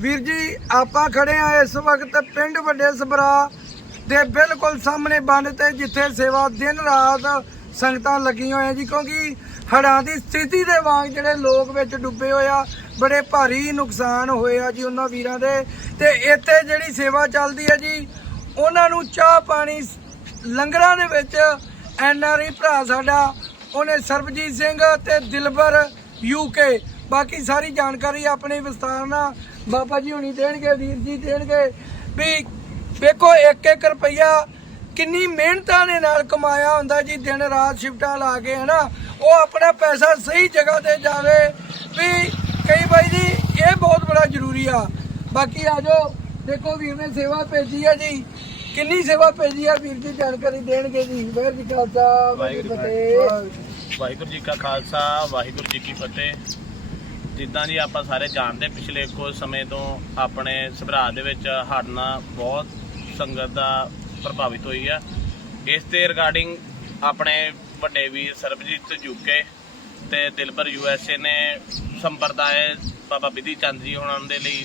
ਵੀਰ ਜੀ, ਆਪਾਂ ਖੜੇ ਆ ਇਸ ਵਕਤ ਪਿੰਡ ਵੱਡੇ ਸਬਰਾ ਦੇ ਬਿਲਕੁਲ ਸਾਹਮਣੇ ਬੰਨ ਤੇ, ਜਿੱਥੇ ਸੇਵਾ ਦਿਨ ਰਾਤ ਸੰਗਤਾਂ ਲੱਗੀਆਂ ਹੋਈਆਂ ਜੀ, ਕਿਉਂਕਿ ਹੜ੍ਹਾਂ ਦੀ ਸਥਿਤੀ ਦੇ ਵਾਂਗ ਜਿਹੜੇ ਲੋਕ ਵਿੱਚ ਡੁੱਬੇ ਹੋਏ ਆ, ਬੜੇ ਭਾਰੀ ਨੁਕਸਾਨ ਹੋਏ ਆ ਜੀ ਉਹਨਾਂ ਵੀਰਾਂ ਦੇ। ਤੇ ਇੱਥੇ ਜਿਹੜੀ ਸੇਵਾ ਚੱਲਦੀ ਹੈ ਜੀ, ਉਹਨਾਂ ਨੂੰ ਚਾਹ ਪਾਣੀ ਲੰਗਰਾਂ ਦੇ ਵਿੱਚ ਐਨ ਆਰ ਆਈ ਭਰਾ ਸਾਡਾ, ਉਹਨੇ ਸਰਬਜੀਤ ਸਿੰਘ ਤੇ ਦਿਲਬਰ ਯੂਕੇ ਬਾਕੀ ਸਾਰੀ ਜਾਣਕਾਰੀ ਆਪਣੇ ਵਿਸਤਾਰ ਨਾਲ ਬਾਬਾ ਜੀ ਹੁਣੀ ਦੇਣਗੇ, ਵੀਰ ਜੀ ਦੇਣਗੇ। ਵੀ ਵੇਖੋ ਇੱਕ ਇੱਕ ਰੁਪਈਆ ਕਿੰਨੀ ਮਿਹਨਤਾਂ ਦੇ ਨਾਲ ਕਮਾਇਆ ਹੁੰਦਾ ਜੀ, ਦਿਨ ਰਾਤ ਸ਼ਿਫਟਾਂ ਲਾ ਕੇ, ਹਨਾ? ਉਹ ਆਪਣਾ ਪੈਸਾ ਸਹੀ ਜਗ੍ਹਾ ਤੇ ਜਾਵੇ। ਵੀ ਕਈ ਬਾਈ ਜੀ, ਇਹ ਬਹੁਤ ਬੜਾ ਜ਼ਰੂਰੀ ਆ। ਬਾਕੀ ਆ ਜਾਓ, ਦੇਖੋ ਵੀਰ ਨੇ ਸੇਵਾ ਭੇਜੀ ਆ ਜੀ। ਕਿੰਨੀ ਸੇਵਾ ਭੇਜੀ ਆ, ਵੀਰ ਜੀ ਜਾਣਕਾਰੀ ਦੇਣਗੇ ਜੀ। ਵਾਹਿਗੁਰੂ ਜੀ ਖਾਲਸਾ, ਵਾਹਿਗੁਰੂ ਫਤਿਹ। ਵਾਹਿਗੁਰੂ ਜੀ ਕਾ ਖਾਲਸਾ, ਵਾਹਿਗੁਰੂ ਜੀ ਕੀ ਫਤਿਹ। ਜਿੱਦਾਂ ਜੀ ਆਪਾਂ ਸਾਰੇ ਜਾਣਦੇ ਪਿਛਲੇ ਕੁਝ ਸਮੇਂ ਤੋਂ ਆਪਣੇ ਸਭਰਾ ਦੇ ਵਿੱਚ ਹੜ੍ਹ ਬਹੁਤ ਸੰਗਤ ਦਾ ਪ੍ਰਭਾਵਿਤ ਹੋਈ ਆ। ਇਸ ਦੇ ਰਿਗਾਰਡਿੰਗ ਆਪਣੇ ਵੱਡੇ ਵੀਰ ਸਰਬਜੀਤ ਯੂਕੇ ਤੇ ਦਿਲਬਰ ਯੂਐਸਏ ਨੇ ਸੰਪਰਦਾਇ ਬਾਬਾ ਬਿਧੀ ਚੰਦ ਜੀ ਉਹਨਾਂ ਦੇ ਲਈ,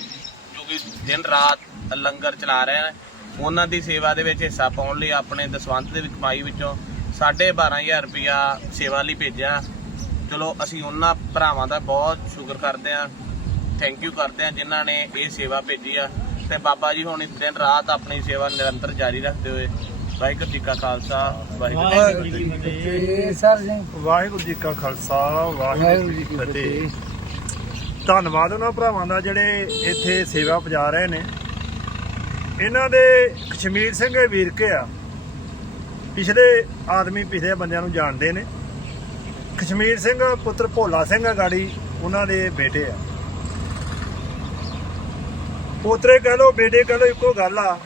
ਜੋ ਕਿ ਦਿਨ ਰਾਤ ਲੰਗਰ ਚਲਾ ਰਹੇ ਨੇ ਉਹਨਾਂ ਦੀ ਸੇਵਾ ਦੇ ਵਿੱਚ ਹਿੱਸਾ ਪਾਉਣ ਲਈ ਆਪਣੇ ਦਸਵੰਤ ਦੇ ਕਮਾਈ ਵਿੱਚੋਂ 12500 ਰੁਪਇਆ ਸੇਵਾ ਲਈ ਭੇਜਿਆ। ਚਲੋ ਅਸੀਂ ਉਹਨਾਂ ਭਰਾਵਾਂ ਦਾ ਬਹੁਤ ਸ਼ੁਕਰ ਕਰਦੇ ਹਾਂ। ਥੈਂਕ ਯੂ ਕਰਦੇ ਹਾਂ ਜਿਨ੍ਹਾਂ ਨੇ ਇਹ ਸੇਵਾ ਭੇਜੀ ਆ। ਤੇ ਬਾਬਾ ਜੀ ਹੁਣ ਦਿਨ ਰਾਤ ਆਪਣੀ ਸੇਵਾ ਨਿਰੰਤਰ ਜਾਰੀ ਰੱਖਦੇ ਹੋਏ ਵਾਹਿਗੁਰੂ ਜੀ ਕਾ ਖਾਲਸਾ ਵਾਹਿਗੁਰੂ ਜੀ ਕੀ ਫਤਿਹ। ਤੇ ਸਰ ਜੀ। ਵਾਹਿਗੁਰੂ ਜੀ ਕਾ ਖਾਲਸਾ ਵਾਹਿਗੁਰੂ ਜੀ ਕੀ ਫਤਿਹ। ਧੰਨਵਾਦ ਉਹਨਾਂ ਭਰਾਵਾਂ ਦਾ ਜਿਹੜੇ ਇੱਥੇ ਸੇਵਾ ਪੁਜਾ ਰਹੇ ਨੇ। ਇਹਨਾਂ ਦੇ ਕਸ਼ਮੀਰ ਸਿੰਘ ਵੀਰਕੇ ਆ। ਪਿਛਲੇ ਆਦਮੀ ਪਿਛਲੇ ਬੰਦਿਆਂ ਨੂੰ ਜਾਣਦੇ ਨੇ। ਕਸ਼ਮੀਰ ਸਿੰਘ ਪੁੱਤਰ ਭੋਲਾ ਸਿੰਘ ਆ ਗਾੜੀ ਉਹਨਾਂ ਦੇ ਬੇਟੇ ਆ। ਪੋਤਰੇ ਕਹ ਲੋ ਬੇਟੇ ਕਹ ਲੋ ਇੱਕੋ ਗੱਲ ਆ।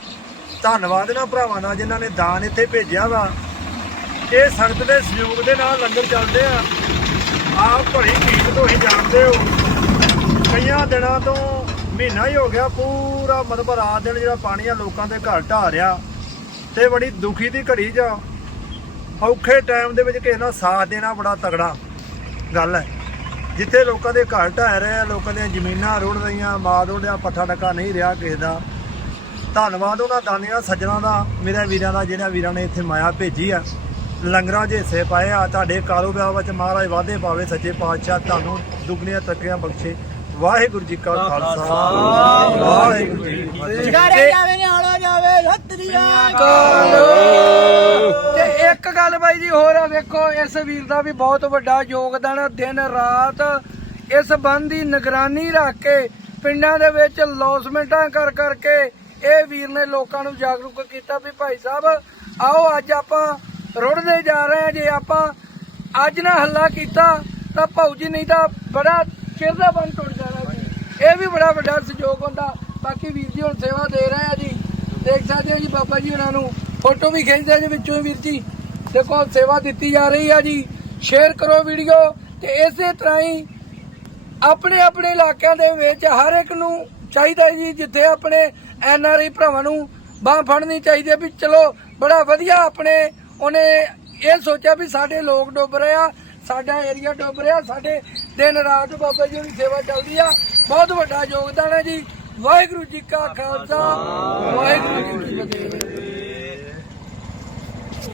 ਧੰਨਵਾਦ ਇਹਨਾਂ ਭਰਾਵਾਂ ਦਾ ਜਿਨ੍ਹਾਂ ਨੇ ਦਾਨ ਇੱਥੇ ਭੇਜਿਆ ਵਾ। ਇਹ ਸੰਗਤ ਦੇ ਸਹਿਯੋਗ ਦੇ ਨਾਲ ਲੰਗਰ ਚੱਲਦੇ ਆ। ਆਪ ਭਰੀ ਠੀਕ ਤੋਂ ਹੀ ਜਾਣਦੇ ਹੋ। ਕਈਆਂ ਦਿਨਾਂ ਤੋਂ ਮਹੀਨਾ ਹੀ ਹੋ ਗਿਆ, ਪੂਰਾ ਮਤਲਬ ਰਾਤ ਦਿਨ ਜਿਹੜਾ ਪਾਣੀ ਆ ਲੋਕਾਂ ਦੇ ਘਰ ਢਾਹ ਰਿਹਾ। ਤੇ ਬੜੀ ਦੁਖੀ ਦੀ ਘੜੀ ਜਾ ਔਖੇ ਟਾਈਮ ਦੇ ਵਿੱਚ ਕਿਸੇ ਨਾਲ ਸਾਥ ਦੇਣਾ ਬੜਾ ਤਗੜਾ ਗੱਲ ਹੈ। ਜਿੱਥੇ ਲੋਕਾਂ ਦੇ ਘਰ ਢਾਹ ਰਹੇ ਆ ਲੋਕਾਂ ਦੀਆਂ ਜ਼ਮੀਨਾਂ ਰੁੜ ਰਹੀਆਂ ਮਾਲ ਰੁੜਿਆ ਪੱਠਾ ਡੱਕਾ ਨਹੀਂ ਰਿਹਾ ਕਿਸੇ ਦਾ। ਧੰਨਵਾਦ ਉਹਨਾਂ ਦਾਨੀਆਂ ਸੱਜਣਾ ਦਾ ਮੇਰੇ ਵੀਰਾਂ ਦਾ ਜਿਹੜਾ ਵੀਰਾਂ ਨੇ ਇੱਥੇ ਮਾਇਆ ਭੇਜੀ ਆ। ਲੰਗਰਾਂ 'ਚ ਹਿੱਸੇ ਪਾਏ ਆ ਤੁਹਾਡੇ ਕਾਰੋਬਾਰ ਵਿੱਚ ਮਹਾਰਾਜ ਵਾਧੇ ਪਾਵੇ ਸੱਚੇ ਪਾਤਸ਼ਾਹ ਤੁਹਾਨੂੰ ਦੁੱਗਣੀਆਂ ਤਰੱਕੀਆਂ ਬਖਸ਼ੇ। ਵਾਹਿਗੁਰੂ ਜੀ ਕਾ ਖਾਲਸਾ। ਵਾਹਿਗੁਰੂ ਜੀ ਕੀ ਫਤਿਹ। ਜਾਵੇ ਨਿਹਾਲਾ ਜਾਵੇ ਸਤਰੀਆ ਤੇ ਇੱਕ ਗੱਲ ਬਾਈ ਜੀ ਹੋਰ ਆ, ਵੇਖੋ, ਇਸ ਵੀਰ ਦਾ ਵੀ ਬਹੁਤ ਵੱਡਾ ਯੋਗਦਾਨ ਆ। ਦਿਨ ਰਾਤ ਇਸ ਬੰਦ ਦੀ ਨਿਗਰਾਨੀ ਰੱਖ ਕੇ ਪਿੰਡਾਂ ਦੇ ਵਿੱਚ ਲੌਸਮੈਂਟਾਂ ਕਰ ਕਰਕੇ ਇਹ ਵੀਰ ਨੇ ਲੋਕਾਂ ਨੂੰ ਜਾਗਰੂਕ ਕੀਤਾ ਵੀ ਭਾਈ ਸਾਹਿਬ, ਆਓ ਅੱਜ ਆਪਾਂ ਰੁੜਦੇ ਜਾ ਰਹੇ ਹਾਂ। ਜੇ ਆਪਾਂ ਅੱਜ ਨਾ ਹੱਲਾ ਕੀਤਾ, ਤਾਂ ਭਾਊ ਜੀ ਨਹੀਂ ਤਾਂ ਬੜਾ ਚਿਰ ਦਾ ਬੰਦ ਟੁੱਟ ਜਾਣਾ ਸੀ ਇਹ ਵੀ ਬੜਾ ਵੱਡਾ ਸਹਿਯੋਗ ਹੁੰਦਾ। ਬਾਕੀ ਵੀਰ ਜੀ ਹੁਣ ਸੇਵਾ ਦੇ ਰਹੇ ਆ ਜੀ। ਦੇਖ ਸਕਦੇ ਹੋ ਜੀ ਬਾਬਾ ਜੀ ਉਹਨਾਂ ਨੂੰ। ਫੋਟੋ ਵੀ ਖਿੱਚਦੇ ਜੀ ਵਿੱਚੋਂ ਵੀਰ ਜੀ। ਦੇਖੋ, ਸੇਵਾ ਦਿੱਤੀ ਜਾ ਰਹੀ ਆ ਜੀ। ਸ਼ੇਅਰ ਕਰੋ ਵੀਡੀਓ ਤੇ ਇਸੇ ਤਰ੍ਹਾਂ ਹੀ ਆਪਣੇ ਆਪਣੇ ਇਲਾਕਿਆਂ ਦੇ ਵਿੱਚ ਹਰ ਇੱਕ ਨੂੰ ਚਾਹੀਦਾ ਜੀ, ਜਿੱਥੇ ਆਪਣੇ ਐਨ ਆਰ ਆਈ ਭਰਾਵਾਂ ਨੂੰ ਬਾਹ ਫੜਨੀ ਚਾਹੀਦੀ ਹੈ ਵੀ ਚਲੋ, ਬੜਾ ਵਧੀਆ ਆਪਣੇ ਉਹਨੇ ਇਹ ਸੋਚਿਆ ਵੀ ਸਾਡੇ ਲੋਕ ਡੁੱਬ ਰਹੇ ਆ, ਸਾਡਾ ਏਰੀਆ ਡੁੱਬ ਰਿਹਾ, ਸਾਡੇ ਦਿਨ ਰਾਤ ਬਾਬਾ ਜੀ ਦੀ ਸੇਵਾ ਚੱਲਦੀ ਆ। ਬਹੁਤ ਵੱਡਾ ਯੋਗਦਾਨ ਹੈ ਜੀ। ਵਾਹਿਗੁਰੂ ਜੀ ਕਾ ਖਾਲਸਾ, ਵਾਹਿਗੁਰੂ ਜੀ ਕੀ ਫਤਿਹ।